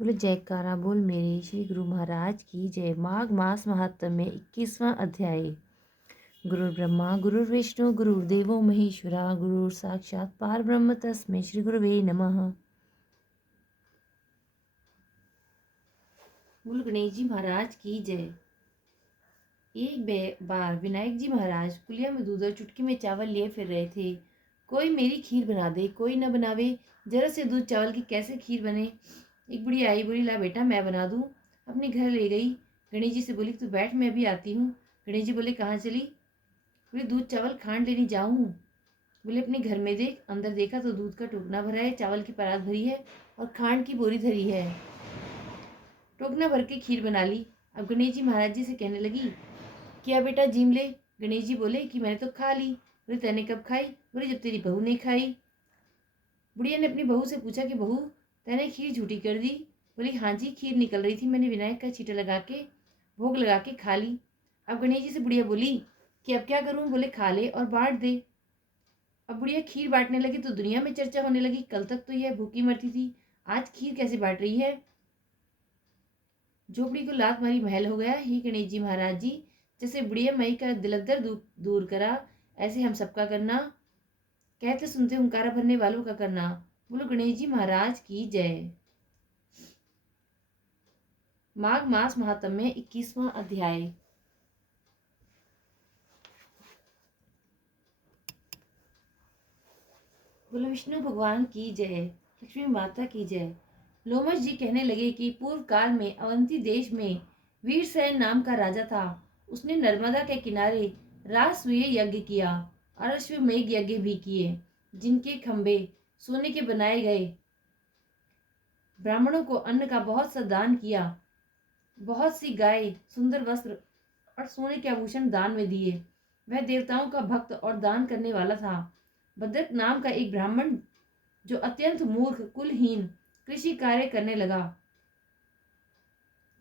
बोले जयकारा बोल मेरे श्री गुरु महाराज की जय। माघ मास महात्म्य में 21वां अध्याय। गुरु ब्रह्मा गुरु विष्णु गुरुर्देवो महेश्वरा गुरु साक्षात पार ब्रह्म तस्मै श्री गुरुवे नमः। बोल गणेश जी महाराज की जय। एक बार विनायक जी महाराज कुलिया में दूध और चुटकी में चावल लिए फिर रहे थे। कोई मेरी खीर बना दे, कोई न बनावे, जरा से दूध चावल की कैसे खीर बने। एक बुढ़िया आई, बोली ला बेटा मैं बना दूँ। अपने घर ले गई। गणेश जी से बोली तू बैठ मैं भी आती हूँ। गणेश जी बोले कहाँ चली। बोले दूध चावल खांड लेनी जाऊँ। बोले अपने घर में देख। अंदर देखा तो दूध का टोकना भरा है, चावल की परात भरी है और खांड की बोरी धरी है। टोकना भर के खीर बना ली। अब गणेश जी महाराज जी से कहने लगी क्या बेटा जीम ले। गणेश जी बोले कि मैंने तो खा ली। बोले तैने कब खाई। बोले जब तेरी बहू ने खाई। बुढ़िया ने अपनी बहू से पूछा कि बहू तैने खीर झूठी कर दी। बोली हाँ जी खीर निकल रही थी, मैंने विनायक का छीटा लगा के भोग लगा के खा ली। अब गणेश जी से बुढ़िया बोली कि अब क्या करूं। बोले खा ले और बांट दे। अब बुढ़िया खीर बांटने लगी तो दुनिया में चर्चा होने लगी, कल तक तो यह भूखी मरती थी, आज खीर कैसे बांट रही है। झोपड़ी को लात मारी महल हो गया। ही गणेश जी महाराज जी, जैसे बुढ़िया मई का दिलकदर दूर करा, ऐसे हम सबका करना। कहते सुनते हुंकारा भरने वालों का करना। बोलो गणेश जी महाराज की जय। माघ मास महात्म्य 21वां अध्याय। बोलो विष्णु भगवान की जय, लक्ष्मी माता की जय। लोमश जी कहने लगे कि पूर्व काल में अवंती देश में वीरसेन नाम का राजा था। उसने नर्मदा के किनारे राजसूय यज्ञ किया और अश्वमेघ यज्ञ भी किए, जिनके खंभे सोने के बनाए गए। ब्राह्मणों को अन्न का बहुत सा दान किया। बहुत सी गाय, सुंदर वस्त्र और सोने के आभूषण दान में दिए। वह देवताओं का भक्त और दान करने वाला था। भद्रक नाम का एक ब्राह्मण जो अत्यंत मूर्ख कुलहीन कृषि कार्य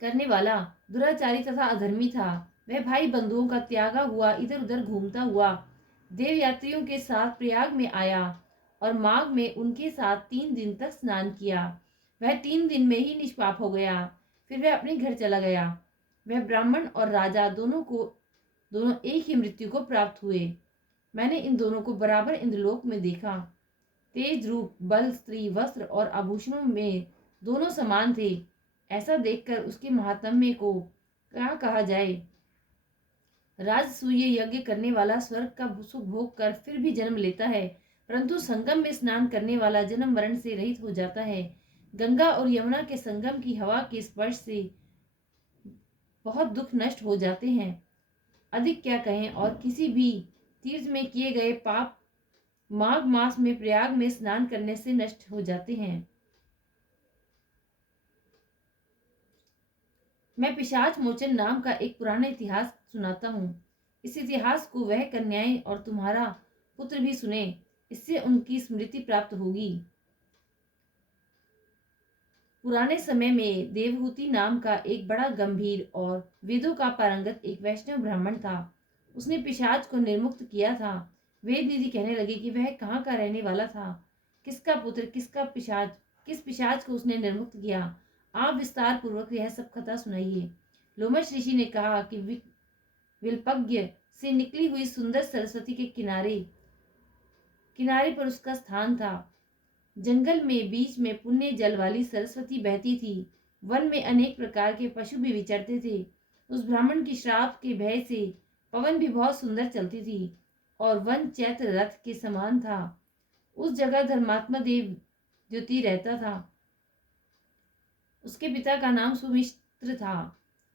करने वाला दुराचारी तथा अधर्मी था। वह भाई बंधुओं का त्यागा हुआ इधर उधर घूमता हुआ देव यात्रियों के साथ प्रयाग में आया और माघ में उनके साथ 3 दिन तक स्नान किया। वह 3 दिन में ही निष्पाप हो गया। फिर वह अपने घर चला गया। वह ब्राह्मण और राजा दोनों एक ही मृत्यु को प्राप्त हुए। मैंने इन दोनों को बराबर इंद्रलोक में देखा। तेज रूप, बल, स्त्री, वस्त्र और आभूषणों में दोनों समान थे। ऐसा देखकर उसके महात्म्य को क्या कहा जाए। राजसूय यज्ञ करने वाला स्वर्ग का सुख भोग कर फिर भी जन्म लेता है, परंतु संगम में स्नान करने वाला जन्म मरण से रहित हो जाता है। गंगा और यमुना के संगम की हवा के स्पर्श से बहुत दुख नष्ट हो जाते हैं। अधिक क्या कहें, और किसी भी तीर्थ में किए गए पाप माघ मास में प्रयाग में स्नान करने से नष्ट हो जाते हैं। मैं पिशाच मोचन नाम का एक पुराना इतिहास सुनाता हूँ। इस इतिहास को वह कन्याएं और तुम्हारा पुत्र भी सुने, इससे उनकी स्मृति प्राप्त होगी। पुराने समय में देवहूति नाम का एक बड़ा गंभीर और वेदों का पारंगत एक वैष्णव ब्राह्मण था। उसने पिशाच को निर्मुक्त किया था। वेद निधि कहने लगे कि वह कहाँ का रहने वाला था, किसका पुत्र, किस पिशाच को उसने निर्मुक्त किया। आप विस्तार पूर्वक यह सब कथा सुनाइए। लोमश ऋषि ने कहा कि विल्पज्ञ से निकली हुई सुंदर सरस्वती के किनारे किनारे पर उसका स्थान था। जंगल में बीच में पुण्य जल वाली सरस्वती बहती थी। वन में अनेक प्रकार के पशु भी विचरते थे। उस ब्राह्मण की श्राप के भय से पवन भी बहुत सुंदर चलती थी और वन चैत्र रथ के समान था। उस जगह धर्मात्मा देव द्युति रहता था। उसके पिता का नाम सुमित्र था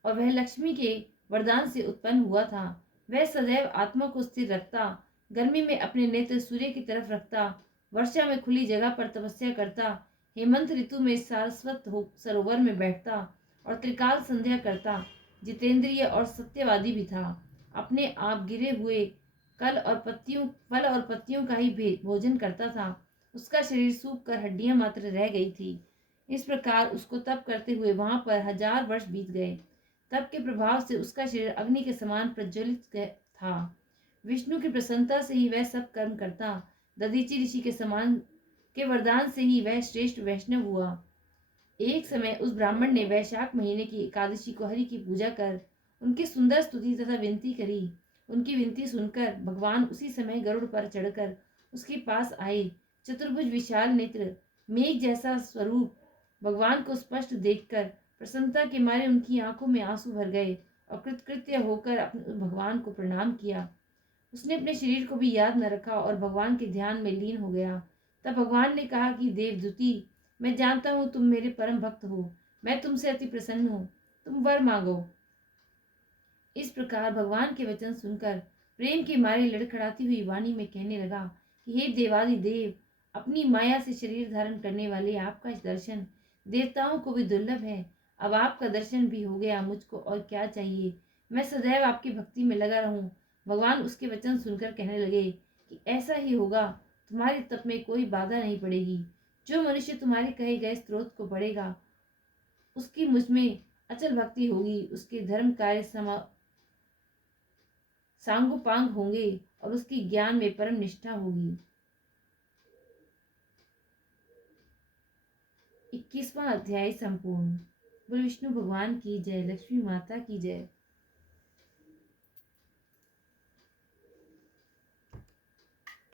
और वह लक्ष्मी के वरदान से उत्पन्न हुआ था। वह सदैव आत्मा को स्थिर रखता, गर्मी में अपने नेत्र सूर्य की तरफ रखता, वर्षा में खुली जगह पर तपस्या करता, हेमंत ऋतु में सारस्वत सरोवर में बैठता और त्रिकाल संध्या करता। जितेंद्रिय और सत्यवादी भी था। अपने आप गिरे हुए फल और पत्तियों का ही भोजन करता था। उसका शरीर सूख कर हड्डियां मात्र रह गई थी। इस प्रकार उसको तप करते हुए वहां पर 1000 वर्ष बीत गए। तप के प्रभाव से उसका शरीर अग्नि के समान प्रज्वलित था। विष्णु की प्रसन्नता से ही वह सब कर्म करता। दधीचि ऋषि के वरदान से ही वह श्रेष्ठ वैष्णव हुआ। एक समय उस ब्राह्मण ने वैशाख महीने की एकादशी को हरि की पूजा कर उनकी सुंदर स्तुति तथा विनती करी। उनकी विनती सुनकर भगवान उसी समय गरुड़ पर चढ़कर उसके पास आए। चतुर्भुज विशाल नेत्र, मेघ जैसा स्वरूप भगवान को स्पष्ट देखकर प्रसन्नता के मारे उनकी आंखों में आंसू भर गए और कृतकृत्य होकर अपने भगवान को प्रणाम किया। उसने अपने शरीर को भी याद न रखा और भगवान के ध्यान में लीन हो गया। तब भगवान ने कहा कि देवदूती, मैं जानता हूँ तुम मेरे परम भक्त हो, मैं तुमसे अति प्रसन्न हूँ, तुम वर मांगो। इस प्रकार भगवान के वचन सुनकर प्रेम के मारे लड़खड़ाती हुई वाणी में कहने लगा कि हे देवादि देव, अपनी माया से शरीर धारण करने वाले आपका इस दर्शन देवताओं को भी दुर्लभ है। अब आपका दर्शन भी हो गया, मुझको और क्या चाहिए। मैं सदैव आपकी भक्ति में लगा रहूं। भगवान उसके वचन सुनकर कहने लगे कि ऐसा ही होगा, तुम्हारे तप में कोई बाधा नहीं पड़ेगी। जो मनुष्य तुम्हारे कहे गए स्त्रोत को पढ़ेगा, उसकी मुझ में अचल भक्ति होगी, उसके धर्म कार्य सांगोपांग होंगे और उसकी ज्ञान में परम निष्ठा होगी। 21वां अध्याय संपूर्ण। बोल विष्णु भगवान की जय, लक्ष्मी माता की जय।